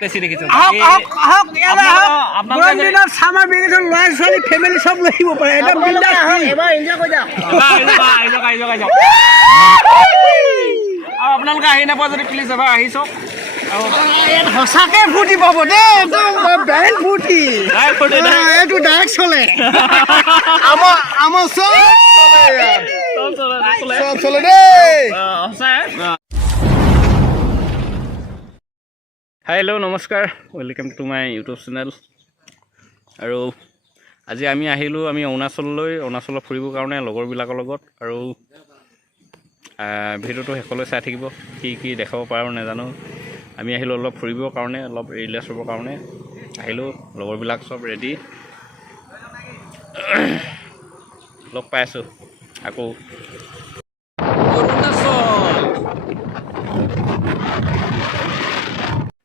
বেছি দেখিছোঁ summer vacation ল'ৰা ছোৱালী ফেমিলি চব লৈ আহিব পাৰে একদম বিন্দাছ এবাৰ এনজয় কৰি যাওক আৰু আপোনালোকে আহি নাপায় যদি প্লিজ এবাৰ আহি চাওক সঁচাকে ফূৰ্তি পাব দেই একদম বেলেগ ফূৰ্তি এইটো ডাইৰেক্ট চলে আমাৰ চব চলে দেই হেল্ল' নমস্কাৰ welcome to my YouTube channel আৰু আজি আমি আহিলোঁ অৰুণাচলত ফুৰিবৰ কাৰণে লগৰবিলাকৰ লগত আৰু ভিডিঅ'টো শেষলৈ চাই থাকিব কি দেখাব পাৰোঁ নাজানো আমি আহিলোঁ অলপ ফুৰিবৰ কাৰণে অলপ ৰিলেক্স হ'বৰ কাৰণে আহিলোঁ লগৰবিলাক চব ৰেডি লগ পাই আছোঁ আকৌ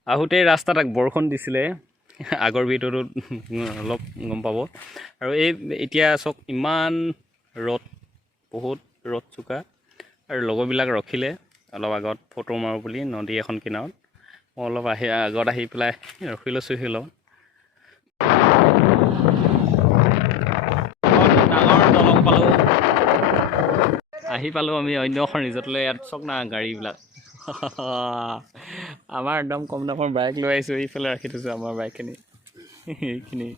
আহোঁতেই ৰাস্তাত বৰষুণ দিছিলে আগৰ ভিডিঅ'টোত অলপ গম পাব আৰু এতিয়া চাওক ইমান ৰ'দ বহুত ৰ'দ চোকা আৰু লগৰবিলাক ৰখিলে অলপ আগত ফটো মাৰোঁ বুলি নদী এখন কিনাৰত মই অলপ আগত আহি পেলাই ৰখি লৈছোঁ লওঁ ডাঙৰ দলং পালোঁ আমি অন্য এখন ৰিজৰ্টলৈ ইয়াত চাওক না গাড়ীবিলাক আমাৰ একদম কম দামৰ বাইক লৈ আহিছোঁ এইফালে ৰাখি থৈছোঁ আমাৰ বাইকখিনি এইখিনি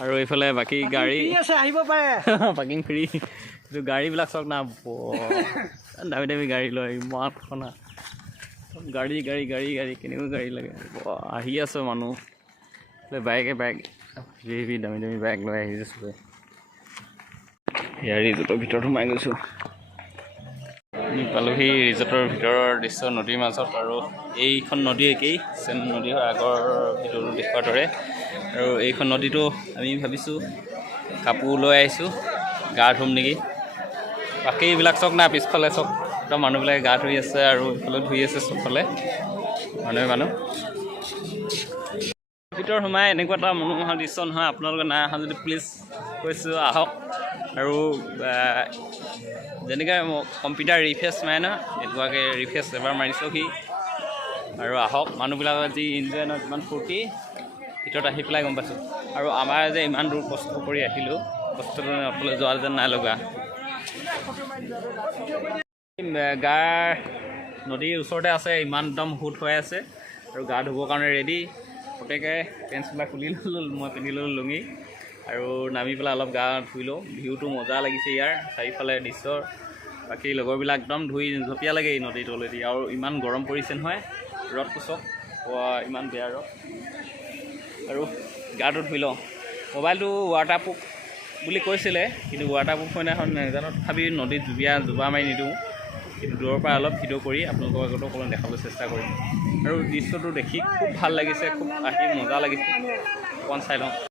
আৰু এইফালে বাকী গাড়ী আহিব পাৰে পাৰ্কিং ফ্ৰী কিন্তু গাড়ীবিলাক চাওক না দামী দামী গাড়ী লয় ইমান গাড়ী কেনেকুৱা গাড়ী লাগে আহি আছে মানুহ বাইক দামী বাইক লৈ আহিছে চবে ইয়াৰ ৰিজৰ্টৰ ভিতৰত সোমাই গৈছোঁ আমি পালোহি ৰিজৰ্টৰ ভিতৰৰ দৃশ্য নদীৰ মাজত আৰু এইখন নদী একেই চেম নদী হয় আগৰ ভিতৰতো দেখুৱাৰ দৰে আৰু এইখন নদীটো আমি ভাবিছোঁ কাপোৰ লৈ আহিছোঁ গা ধুম নেকি বাকী এইবিলাক চাওক না পিছফালে চাওক একদম মানুহবিলাকে গা ধুই আছে আৰু ইফালে ধুই আছে চবফালে মানুহ ভিতৰত সোমাই এনেকুৱা এটা মনোমোহা দৃশ্য নহয় আপোনালোকে নাই অহা যদি প্লিজ কৈছোঁ আহক আৰু যেনেকৈ কম্পিউটাৰ ৰিফ্ৰেছ মাৰে ন এনেকুৱাকৈ ৰিফ্ৰেছ এবাৰ মাৰিছোঁ সি আৰু আহক মানুহবিলাকৰ যি ইনজয় ন ইমান ফূৰ্তি ভিতৰত আহি পেলাই গম পাইছোঁ আৰু আমাৰ যে ইমান দূৰ কষ্ট কৰি আহিলোঁ কষ্টটো অকলে যোৱা যেন নাই লগা গাৰ নদীৰ ওচৰতে আছে ইমান একদম সোঁত হৈ আছে আৰু গা ধুবৰ কাৰণে ৰেডি প্ৰত্যেকে পেণ্টছবিলাক খুলি ল'লোঁ মই পিন্ধি ল'লোঁ লুঙি আৰু নামি পেলাই অলপ গা ধুই লওঁ ভিউটো মজা লাগিছে ইয়াৰ চাৰিওফালে দৃশ্যৰ বাকী লগৰবিলাক একদম ধুই জঁপিয়া লাগে এই নদীৰ তলেদি আৰু ইমান গৰম পৰিছে নহয় ৰ'দটো চাওক ইমান বেয়া ৰ'দ আৰু গাটো ধুই লওঁ মোবাইলটো ৱাটাৰপ্ৰুফ বুলি কৈছিলে কিন্তু ৱাটাৰপ্ৰুফ হয় নাই নাজানো তথাপি নদীত জোবা মাৰি নিদিওঁ কিন্তু দূৰৰ পৰা অলপ ভিডিঅ' কৰি আপোনালোকৰ আগতো অকণমান দেখাবলৈ চেষ্টা কৰিম আৰু দৃশ্যটো দেখি খুব ভাল লাগিছে খুব আহি মজা লাগিছে অকণমান চাই লওঁ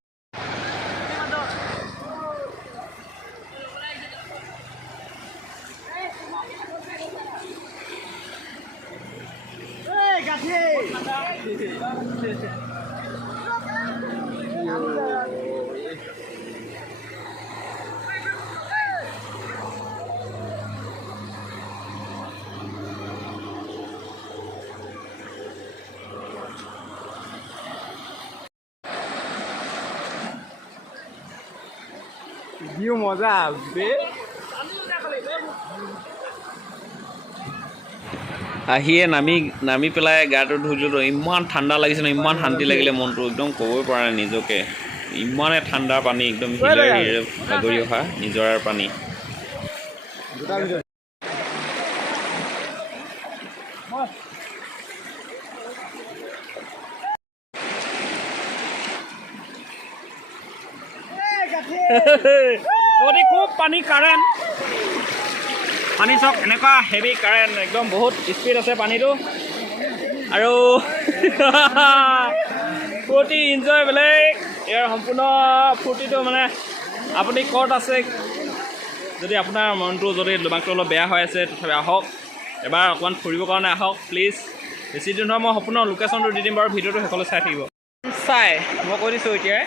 ভিউ মজা বে আহিয়ে নামি পেলাই গাটো ধুই দিলোঁ ইমান ঠাণ্ডা লাগিছে ন ইমান শান্তি লাগিলে মনটো একদম ক'বই পৰা নাই নিজকে ইমানে ঠাণ্ডা পানী একদম হিলেৰে বাগৰি অহা নিজৰাৰ পানী নদী খুব পানী কাৰেণ্ট পানী চাওক এনেকুৱা হেভি কাৰেণ্ট একদম বহুত স্পীড আছে পানীটো আৰু ফূৰ্তি ইনজয় বেলেগ ইয়াৰ সম্পূৰ্ণ ফূৰ্তিটো মানে আপুনি ক'ত আছে যদি আপোনাৰ মনটো যদি দিমাগটো অলপ বেয়া হৈ আছে তথাপি আহক এবাৰ অকণমান ফুৰিবৰ কাৰণে আহক প্লিজ বেছি দিন নহয় মই সম্পূৰ্ণ লোকেশ্যনটো দি দিম বাৰু ভিডিঅ'টো শেষলৈ চাই থাকিব নামচাই মই কৈ দিছোঁ এতিয়া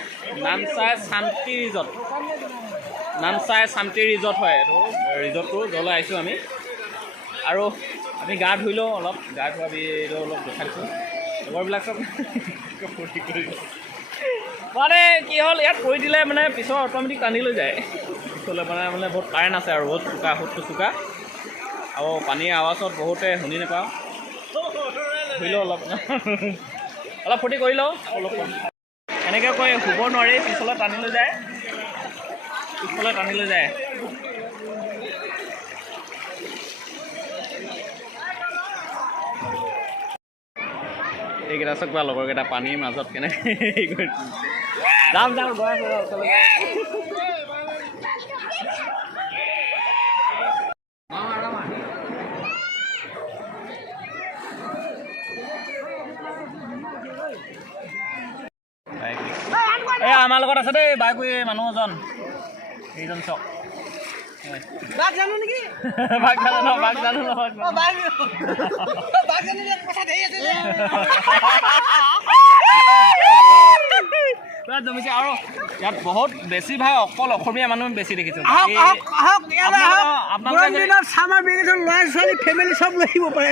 নামচাই শান্তি ৰিজৰ্ট হয় এইটো ৰিজৰ্টটো য'লৈ আহিছোঁ আমি আৰু আমি গা ধুই লওঁ অলপ গা ধোৱা অলপ দেখাইছোঁ লগৰবিলাক চব ফূৰ্তি কৰি মানে কি হ'ল ইয়াত কৰি দিলে মানে পিছৰ অট'মেটিক টানি লৈ যায় পিছলৈ মানে বহুত কাৰেণ্ট আছে আৰু বহুত চোকা সোঁতটো চোকা আৰু পানীৰ আৱাজত বহুতে শুনি নাপাওঁ ধৰি লওঁ অলপ ফূৰ্তি কৰি লওঁ অলপ এনেকৈ কৈ শুব নোৱাৰি পিছলৈ টানি লৈ যায় এইকেইটা চব কোৱা লগৰকেইটা পানীৰ মাজত কেনেকৈ হেৰি কৰি যাম গৈ আছোঁ এই আমাৰ লগত আছে দেই বাইক মানুহ এজন এইজন চক বাঘ জানো নেকি বাঘ জানো জমিছে আৰু ইয়াত বহুত বেছি ভাগ অকল অসমীয়া মানুহ বেছি দেখিছোঁ ফেমিলি চব লৈ আহিব পাৰে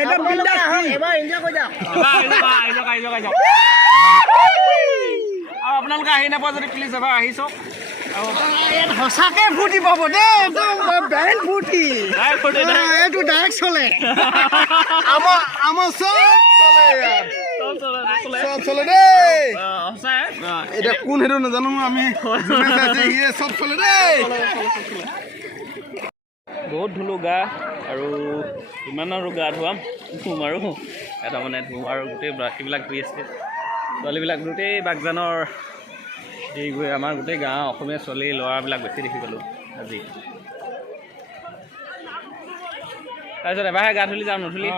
আৰু আপোনালোকে আহি নাপায় যদি প্লিজ এবাৰ আহি চাওক সঁচাকে ফূৰ্তি পাব দেই একদম বেন ফূৰ্তি এইটো ডাইৰেক্ট চলে আমাৰ চব চলে দেই এতিয়া কোন সেইটো নাজানো আমি চব চলে দেই বহুত ধুলো গা আৰু ইমান আৰু গা ধুৱাম আৰু এটা মানে ধুম আৰু গোটেই বাকীবিলাক ধুই আছে ছোৱালীবিলাক গোটেই বাগজানৰ গৈ আমাৰ গোটেই গাঁও অসমীয়া ছোৱালী ল'ৰাবিলাক বেছি দেখি পালোঁ আজি তাৰপিছত এবাৰহে গা ধুলি যাওঁ নুধুলি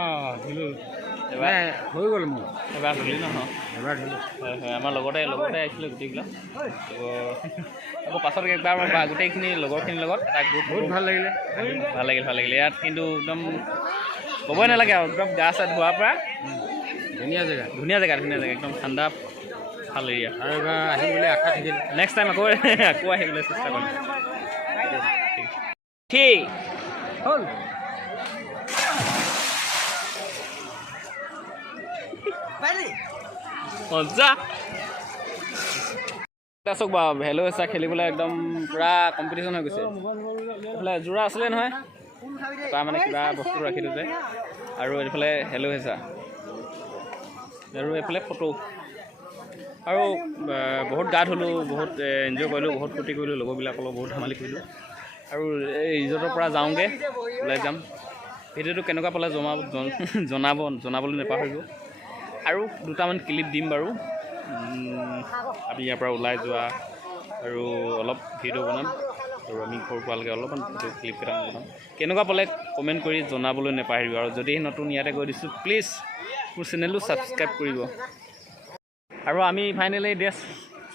এবাৰ হৈ গ'ল মোৰ এবাৰ ধুলি নহয় এবাৰ ধুলো হয় আমাৰ লগতে আহিছিলে গোটেইবিলাক আকৌ পাছত একবাৰ গোটেইখিনি লগৰখিনিৰ লগত এটা গ্ৰুপ বহুত ভাল লাগিলে ভাল লাগিলে ইয়াত কিন্তু একদম ক'বই নালাগে আৰু একদম গা চা ধোৱাৰ পৰা ধুনীয়া জেগা একদম ঠাণ্ডা ভাল এৰিয়া আৰু এবাৰ আহিম বুলি আশা থাকিল নেক্সট টাইম আকৌ আহিবলৈ চেষ্টা কৰিম ঠিক হ'ল মজা চাওক বাৰু ভেলো এচা খেলিবলৈ একদম পূৰা কম্পিটিশ্যন হৈ গৈছে এইফালে যোৰা আছিলে নহয় তাৰ মানে কিবা বস্তু ৰাখি দিছে আৰু এইফালে হেলো হেচা আৰু এইফালে ফটো আৰু বহুত গা ধুলোঁ বহুত এনজয় কৰিলোঁ বহুত ফূৰ্তি কৰিলোঁ লগৰবিলাকৰ লগত বহুত ধেমালি কৰিলোঁ আৰু এই ৰিজৰ্টৰ পৰা যাওঁগৈ ওলাই যাম ভিডিঅ'টো কেনেকুৱা পালে জনাবলৈ নাপাহৰিব আৰু দুটামান ক্লিপ দিম বাৰু আমি ইয়াৰ পৰা ওলাই যোৱা আৰু অলপ ভিডিঅ' বনাম আৰু আমি ঘৰ পোৱালৈকে অলপমান ভিডিঅ' ক্লিপ কেইটামান বনাম কেনেকুৱা পালে কমেণ্ট কৰি জনাবলৈ নাপাহৰিব আৰু যদি নতুন ইয়াতে গৈ দিছোঁ প্লিজ মোৰ চেনেলটো ছাবস্ক্ৰাইব কৰিব আৰু আমি ফাইনেলি ড্ৰেছ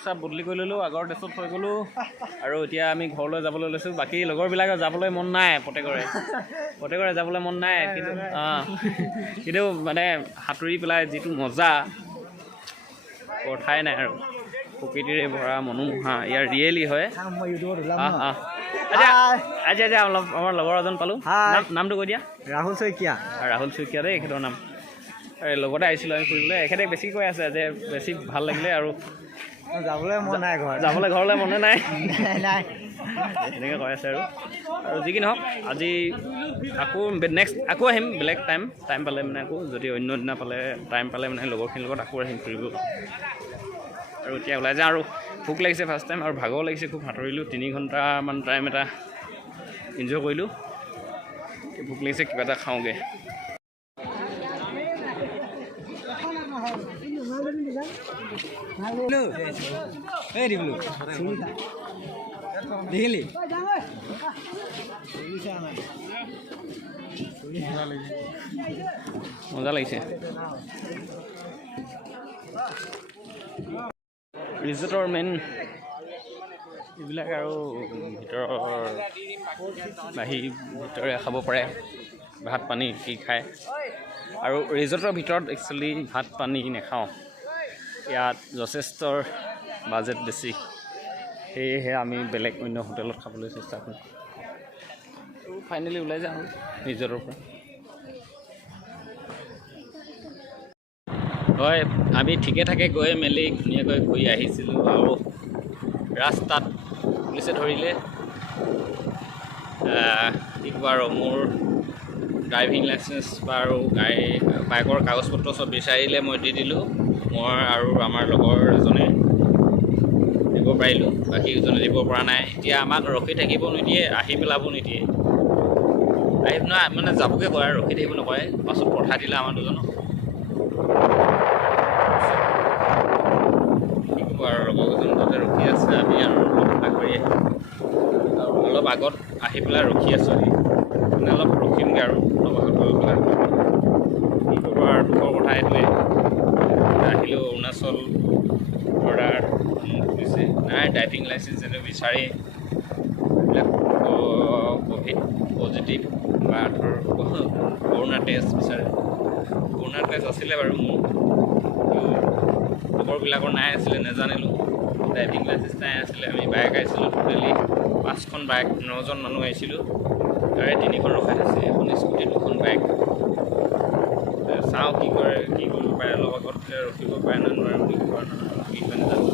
চব বদলি কৰি ল'লোঁ আগৰ ড্ৰেছত থৈ গ'লোঁ আৰু এতিয়া আমি ঘৰলৈ যাবলৈ লৈছোঁ বাকী লগৰবিলাকৰ যাবলৈ মন নাই প্ৰত্যেকৰে যাবলৈ মন নাই কিন্তু মানে সাঁতুৰি পেলাই যিটো মজা কথাই নাই আৰু প্ৰকৃতিৰে ভৰা মনোমোহা ইয়াৰ ৰিয়েলি হয় এতিয়া আমাৰ লগৰ এজন পালোঁ নামটো কৈ দিয়া ৰাহুল শইকীয়া দেই এখেতৰ নাম লগতে আহিছিলোঁ আমি ফুৰিবলৈ এখেতে বেছি কৈ আছে যে বেছি ভাল লাগিলে আৰু যাবলৈ ঘৰলৈ মনে নাই এনেকৈ কৈ আছে আৰু যি কি নহওক আজি আকৌ নেক্সট আকৌ আহিম বেলেগ টাইম পালে মানে আকৌ যদি অন্য দিনা টাইম পালে মানে লগৰখিনিৰ লগত আকৌ আহিম ফুৰিব আৰু এতিয়া ওলাই যাওঁ আৰু ভোক লাগিছে ফাৰ্ষ্ট টাইম আৰু ভাগৰ লাগিছে খুব সাঁতুৰিলোঁ 3 ঘণ্টামান টাইম এটা এনজয় কৰিলোঁ ভোক লাগিছে কিবা এটা খাওঁগৈ দেখিলি মজা লাগিছে ৰিজৰ্টৰ মেইন এইবিলাক আৰু ভিতৰে খাব পাৰে ভাত পানী কি খায় আৰু ৰিজৰ্টৰ ভিতৰত একচুৱেলি ভাত পানী নাখাওঁ ইয়াত যথেষ্ট বাজেট বেছি সেয়েহে আমি বেলেগ অন্য হোটেলত খাবলৈ চেষ্টা কৰোঁ ফাইনেলি ওলাই যাওঁ ৰিজৰ্টৰ পৰা হয়, আমি ঠিকে থাকে গৈ মেলি ধুনীয়াকৈ ঘূৰি আহিছিলোঁ আৰু ৰাস্তাত পুলিচে ধৰিলে। কি ক'ব আৰু, মোৰ ড্ৰাইভিং লাইচেঞ্চ বা আৰু বাইকৰ কাগজ পত্ৰ চব বিচাৰিলে, মই দি দিলোঁ। মই আৰু আমাৰ লগৰ এজনে দিব পাৰিলোঁ, বাকীজনে দিব পৰা নাই। এতিয়া আমাক ৰখি থাকিব নিদিয়ে, আহি পেলাব নিদিয়ে। আহি মানে যাবগৈ কয় আৰু ৰখি থাকিব নকয়। পাছত পঠাই দিলে আমাৰ দুজনক। কি ক'ব আৰু, লগৰকেইজন তাতে ৰখি আছে, আমি আৰু আগবাঢ়ি আৰু অলপ আগত আহি পেলাই ৰখি আছোঁ। মানে অলপ ৰখিমগৈ আৰু অলপ আগত গৈ পেলাই। কি ক'ব আৰু, দুখৰ কথা এইটোৱে। আহিলোঁ অৰুণাচল বৰ্ডাৰ পুলিচে নাই ড্ৰাইভিং লাইচেঞ্চ এনে বিচাৰি এইবিলাক ক'ভিড পজিটিভ বা ধৰ কৰোণা টেষ্ট বিচাৰে। কৰোণা টেষ্ট আছিলে বাৰু মোৰ, লগৰবিলাকৰ নাই আছিলে, নাজানিলোঁ। ড্ৰাইভিং লাইচেঞ্চ নাই আছিলে। আমি বাইক আহিছিলোঁ, টোটেলি 5খন বাইক, 9জন মানুহ আহিছিলোঁ। তাৰে 3খন ৰখাই থৈছে, এখন স্কুটি, 2খন বাইক। চাওঁ কি কৰিব পাৰে, অলপ আগত ৰখিব পাৰে নে নোৱাৰে বুলি ক'ব, কি মানে জানো।